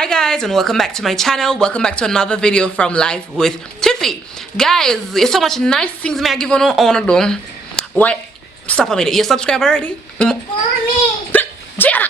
Hi guys, and welcome back to my channel. Welcome back to another video from Life with Tiffy. Guys, it's so much nice things me I give on do. Why? Stop a minute. You subscribe already? Mommy. Gianna.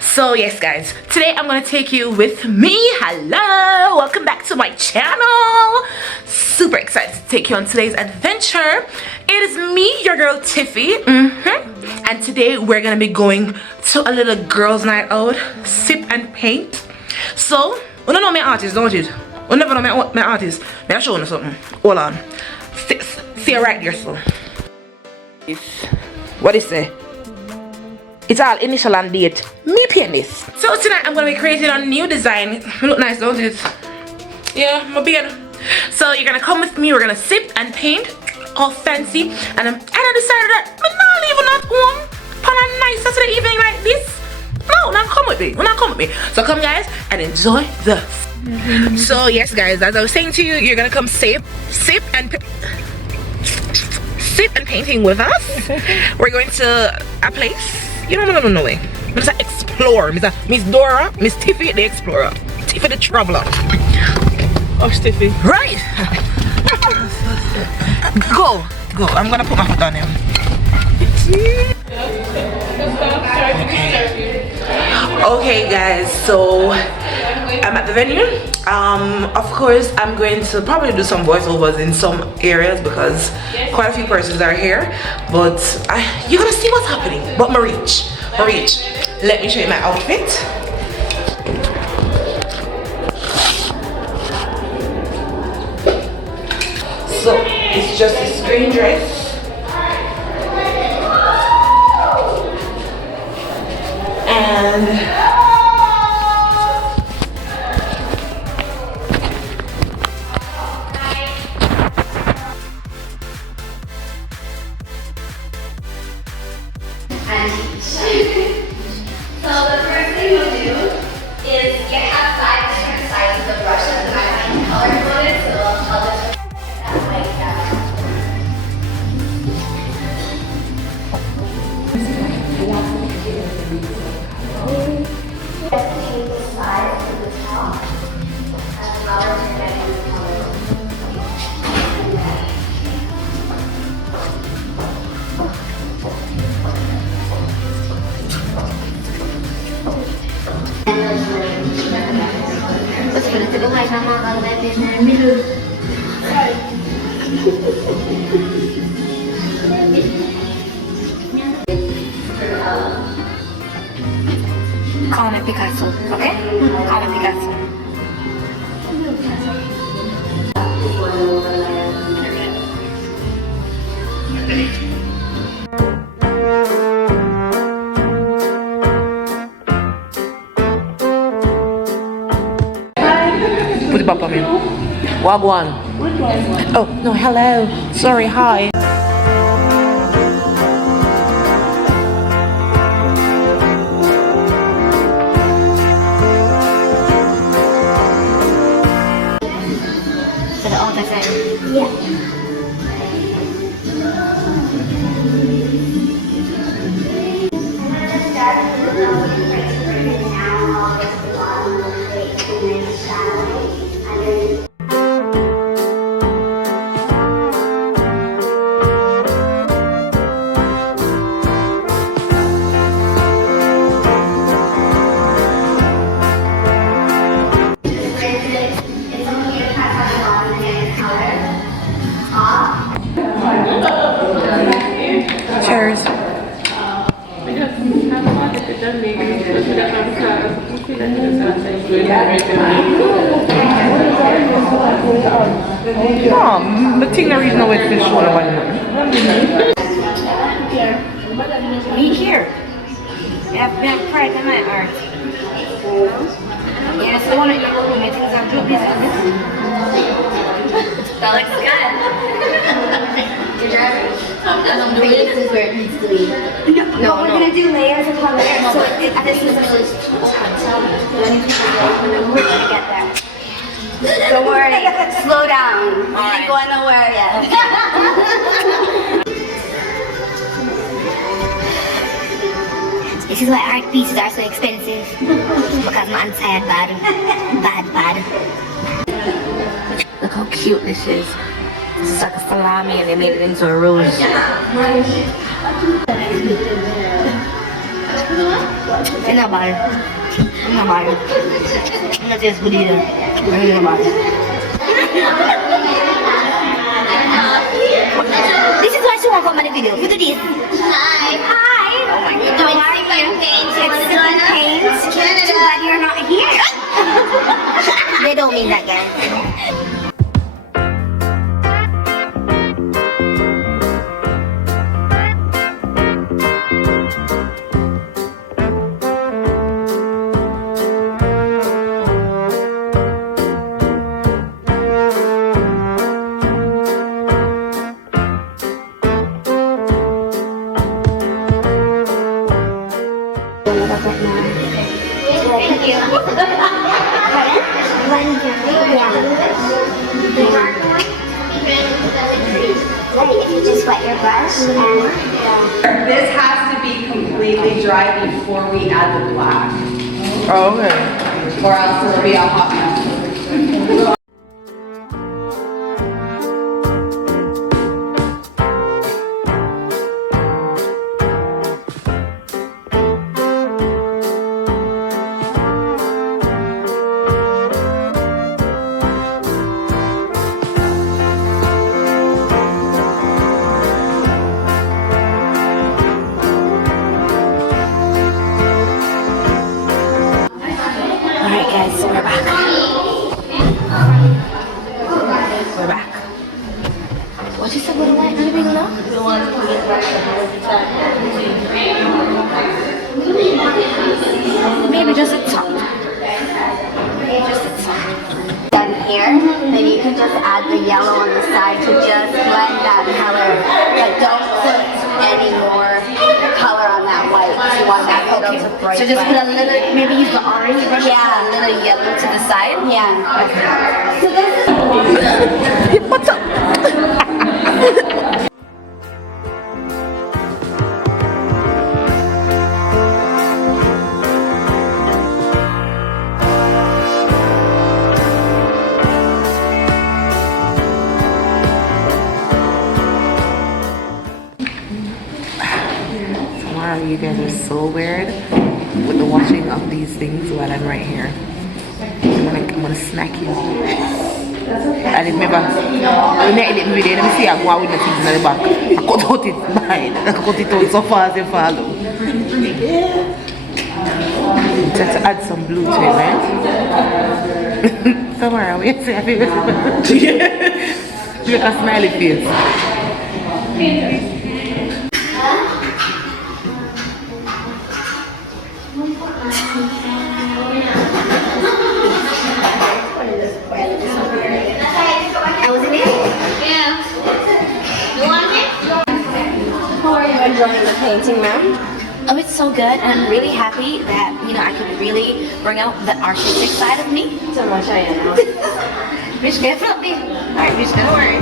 So yes guys, today I'm gonna take you with me. Hello, welcome back to my channel. Super excited to take you on today's adventure. It is me, your girl Tiffy, and today we're gonna be going to a little girls night out, sip and paint. So you don't know my artist, don't you? You never know my artist. May I show you something? Hold on. See right there, so what is it? It's all initial and date. Me penis. So tonight I'm gonna be creating a new design. Look nice, don't it? Yeah, my beard. So you're gonna come with me. We're gonna sip and paint, all fancy. And I decided that I'm not leaving at home on a nice Saturday evening like this. No, not come with me. Not come with me. So come guys and enjoy this. So yes guys, as I was saying to you, you're gonna come sip and painting with us. We're going to a place. You don't know no way. Miss Explorer, Miss Dora, Miss Tiffy the Explorer, Tiffy the Traveler. Oh, Tiffy. Right. Go. I'm gonna put my foot on him. Okay, guys. So I'm at the venue. Of course, I'm going to probably do some voiceovers in some areas because quite a few persons are here. But you're gonna see what's happening. But Marich, let me show you my outfit. So it's just a screen dress. And So the first thing we'll do is get outside different sizes of brushes and I find color coded, so I'll just that way change the size to the top as well as getting the color. Call me Picasso, okay? Call me Picasso. Put it back on me. Wagwan. Oh no, hello. Sorry, hi. So the other side. Yeah. Cheers. Mom, the thing that reason I went to show the one. Me here. We have pride in my art. Yes, I want to eat all of my things. I'll do business. That looks good. You're driving? I think this is where it needs to be. No, we're going to do layers upon layers. So this is really we're going to get there. Don't worry. Slow down. I ain't going nowhere yet. This is why art pieces are so expensive. Because my sad bad. Bad. Look how cute this is. This is like a salami and they made it into a rose. It's not bad. It's not bad. It's not just good either. It's not bad. This is why she won't come on the video. Look at this. Hi. Oh my god. Doing sipping paints. You want to join us? Too bad you're not here. They don't mean that, guys. Thank you. If you just wet your brush and This has to be completely dry before we add the black, Oh, okay. or else it'll be a hot mess. alright guys, so we're back. We're back. What you said, what am I doing now? Maybe just a top. Just a top. Done here, then you can just add the yellow on the side to just blend that color. But don't put any more color on that white. You want that photo to bright. So just put a little, maybe use the orange brush. Yeah, a little yellow to the side. Yeah. So What's up? Wow, you guys are so weird with the watching of these things while I'm right here. I'm gonna snack you. I remember, when I edit the video, let me see I go out with the things in the back. I cut out it mine. I cut it out so far as you follow. Just to add some blue to it, right? Somewhere, we see a face. Make a smiley face. I was in it. Yeah. You want it? How are you enjoying the painting, ma'am? Oh, it's so good, and I'm really happy that, you know, I could really bring out the artistic side of me. So much I am now. Bitch, definitely. Alright, bitch, don't worry.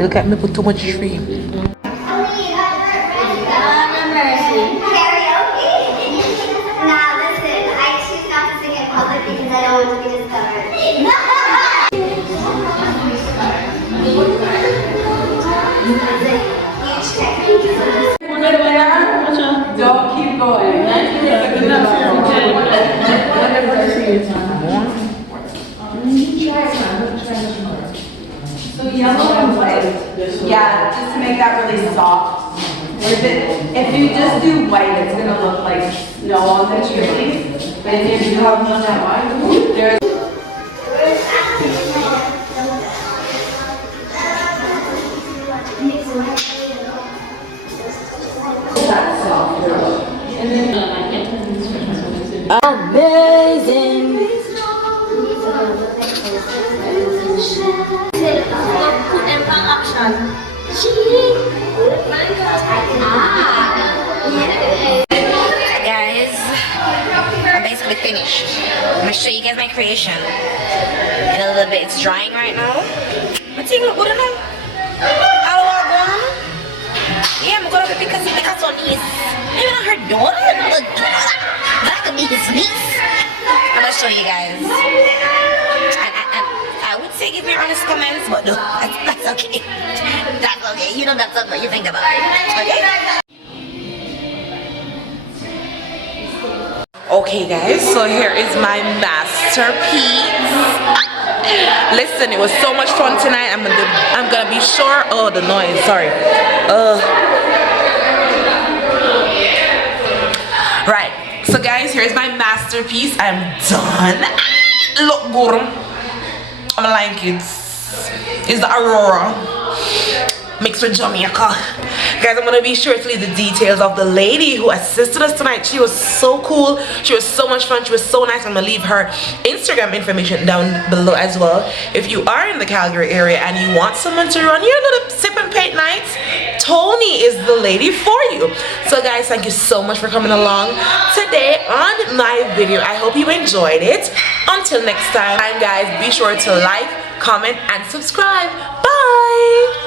Look at me put too much shrimp. Karaoke? Nah, listen, I choose not to sing in public because I don't want to be discovered. Huge technique. Don't keep going. So yellow and white. Yeah, just to make that really soft. If you just do white, it's gonna look like snow on the tree. But if you have none that white, there's Amazing. Guys, I'm basically finished. I'm gonna show you guys my creation in a little bit. It's drying right now. I think look good enough. How I go? Yeah, I'm gonna be because on these. Maybe not her daughter. That could be his niece. I'm gonna show you guys. I would say give me honest comments, but no, that's okay. That's okay. You know that's not what you think about it. Okay? Okay guys, so here is my masterpiece. Listen, it was so much fun tonight. I'm gonna be sure. Oh, the noise, sorry. Right, so guys, here's my masterpiece. I'm done. Look good. I'm like it. It's the Aurora mixed with Jamaica. Guys, I'm gonna be sure to leave the details of the lady who assisted us tonight. She was so cool. She was so much fun. She was so nice. I'm gonna leave her Instagram information down below as well. If you are in the Calgary area and you want someone to run your little sip and paint nights, Toni is the lady for you. So guys, thank you so much for coming along today on my video. I hope you enjoyed it. Until next time, guys, be sure to like, comment, and subscribe. Bye.